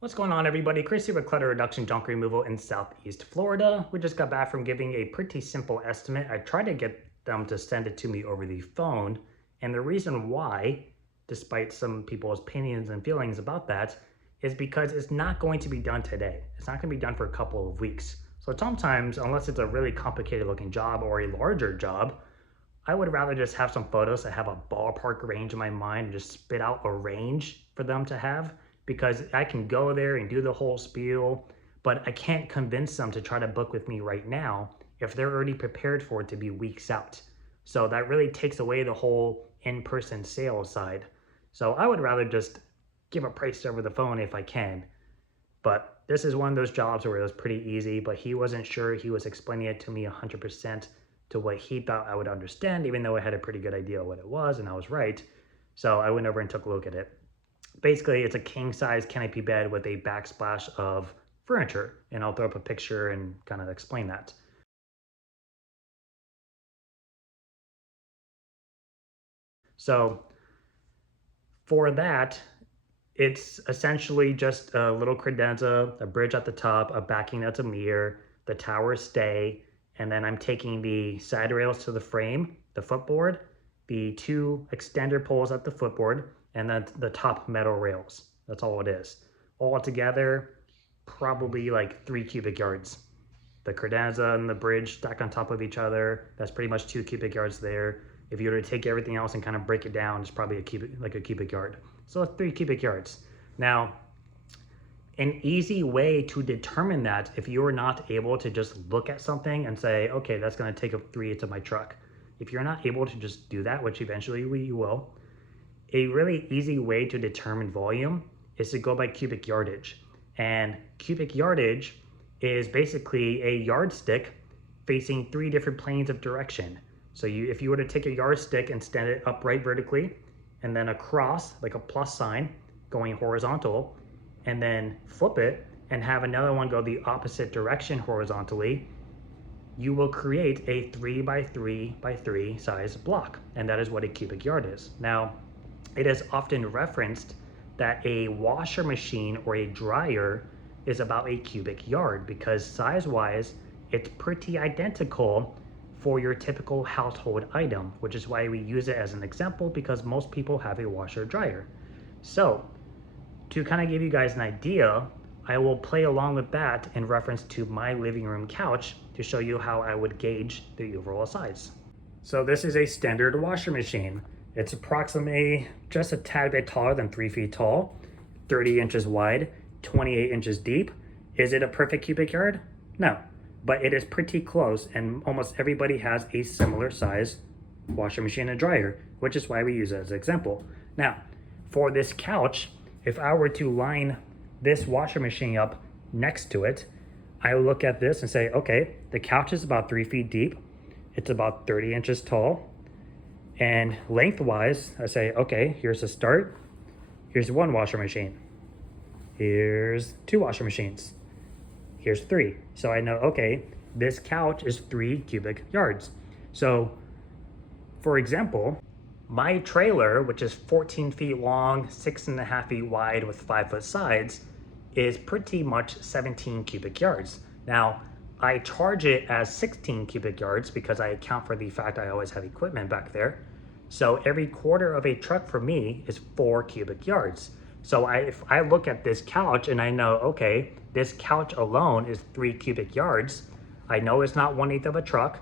What's going on, everybody? Chris here with Clutter Reduction Junk Removal in Southeast Florida. We just got back from giving a pretty simple estimate. I tried to get them to send it to me over the phone, and the reason why, despite some people's opinions and feelings about that, is because it's not going to be done today. It's not going to be done for a couple of weeks. So sometimes, unless it's a really complicated looking job or a larger job, I would rather just have some photos that have a ballpark range in my mind and just spit out a range for them to have, because I can go there and do the whole spiel, but I can't convince them to try to book with me right now if they're already prepared for it to be weeks out. So that really takes away the whole in-person sales side. So I would rather just give a price over the phone if I can. But this is one of those jobs where it was pretty easy, but he wasn't sure. He was explaining it to me 100% to what he thought I would understand, even though I had a pretty good idea of what it was, and I was right. So I went over and took a look at it. Basically, it's a king size canopy bed with a backsplash of furniture, and I'll throw up a picture and kind of explain that. So for that, it's essentially just a little credenza, a bridge at the top, a backing that's a mirror, the tower stay, and then I'm taking the side rails to the frame, the footboard, the two extender poles at the footboard, and then the top metal rails. That's all it is. All together, probably like 3 cubic yards. The credenza and the bridge stack on top of each other. That's pretty much 2 cubic yards there. If you were to take everything else and kind of break it down, it's probably a cubic yard. So it's 3 cubic yards. Now, an easy way to determine that, if you're not able to just look at something and say, okay, that's going to take up 3 into my truck. If you're not able to just do that, which eventually we will, a really easy way to determine volume is to go by cubic yardage. And cubic yardage is basically a yardstick facing 3 different planes of direction. So if you were to take a yardstick and stand it upright vertically, and then across, like a plus sign, going horizontal, and then flip it and have another one go the opposite direction horizontally, you will create a 3 by 3 by 3 size block. And that is what a cubic yard is. Now, it is often referenced that a washer machine or a dryer is about a cubic yard, because size-wise, it's pretty identical for your typical household item, which is why we use it as an example, because most people have a washer dryer. So to kind of give you guys an idea, I will play along with that in reference to my living room couch to show you how I would gauge the overall size. So this is a standard washer machine. It's approximately just a tad bit taller than 3 feet tall, 30 inches wide, 28 inches deep. Is it a perfect cubic yard? No, but it is pretty close, and almost everybody has a similar size washer machine and dryer, which is why we use it as an example. Now, for this couch, if I were to line this washer machine up next to it, I would look at this and say, okay, the couch is about 3 feet deep. It's about 30 inches tall. And lengthwise, I say, okay, here's the start. Here's 1 washer machine. Here's 2 washer machines. Here's 3. So I know, okay, this couch is 3 cubic yards. So for example, my trailer, which is 14 feet long, 6.5 feet wide with 5-foot sides, is pretty much 17 cubic yards. Now, I charge it as 16 cubic yards because I account for the fact I always have equipment back there. So every quarter of a truck for me is 4 cubic yards. So if I look at this couch and I know, okay, this couch alone is 3 cubic yards, I know it's not 1/8 of a truck,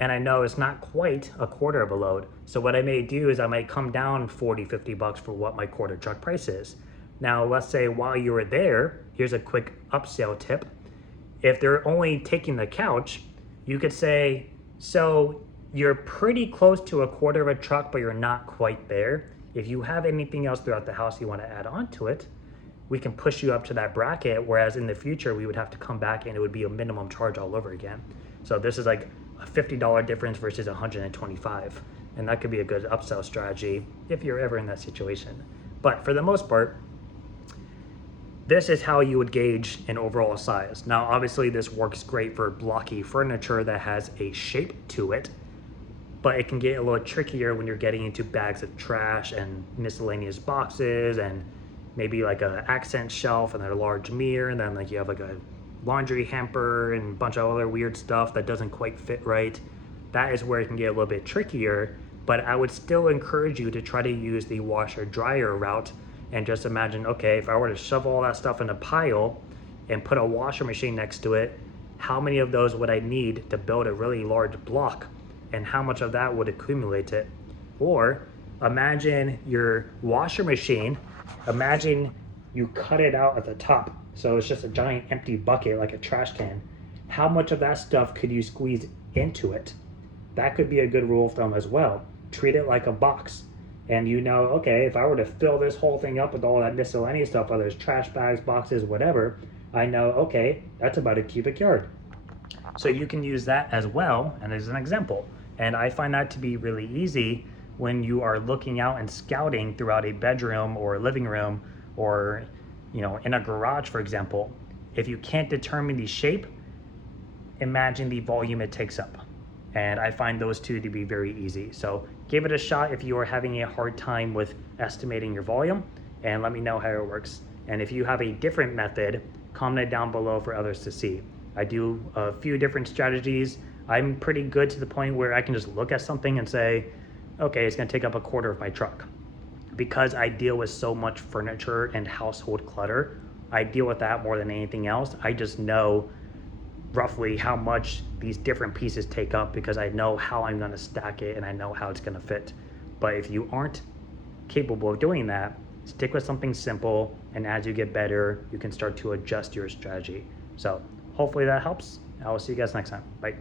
and I know it's not quite a quarter of a load. So what I may do is I might come down 40, 50 bucks for what my quarter truck price is. Now, let's say while you were there, here's a quick upsell tip. If they're only taking the couch, you could say, so you're pretty close to a quarter of a truck, but you're not quite there. If you have anything else throughout the house you want to add on to it, we can push you up to that bracket, whereas in the future, we would have to come back and it would be a minimum charge all over again. So this is like a $50 difference versus 125. And that could be a good upsell strategy if you're ever in that situation. But for the most part, this is how you would gauge an overall size. Now, obviously this works great for blocky furniture that has a shape to it, but it can get a little trickier when you're getting into bags of trash and miscellaneous boxes and maybe like a accent shelf and then a large mirror, and then like you have like a laundry hamper and a bunch of other weird stuff that doesn't quite fit right. That is where it can get a little bit trickier, but I would still encourage you to try to use the washer dryer route and just imagine, okay, if I were to shove all that stuff in a pile and put a washer machine next to it, how many of those would I need to build a really large block, and how much of that would accumulate it? Or imagine your washer machine, imagine you cut it out at the top, so it's just a giant empty bucket like a trash can. How much of that stuff could you squeeze into it? That could be a good rule of thumb as well. Treat it like a box. And you know, okay, if I were to fill this whole thing up with all that miscellaneous stuff, whether it's trash bags, boxes, whatever, I know, okay, that's about a cubic yard. So you can use that as well, and as an example. And I find that to be really easy when you are looking out and scouting throughout a bedroom or a living room, or in a garage, for example. If you can't determine the shape, imagine the volume it takes up. And I find those two to be very easy. So give it a shot if you are having a hard time with estimating your volume, and let me know how it works. And if you have a different method, comment it down below for others to see. I do a few different strategies. I'm pretty good to the point where I can just look at something and say, okay, it's gonna take up a quarter of my truck. Because I deal with so much furniture and household clutter, I deal with that more than anything else. I just know roughly how much these different pieces take up because I know how I'm gonna stack it and I know how it's gonna fit. But if you aren't capable of doing that, stick with something simple, and as you get better, you can start to adjust your strategy. So hopefully that helps. I will see you guys next time. Bye.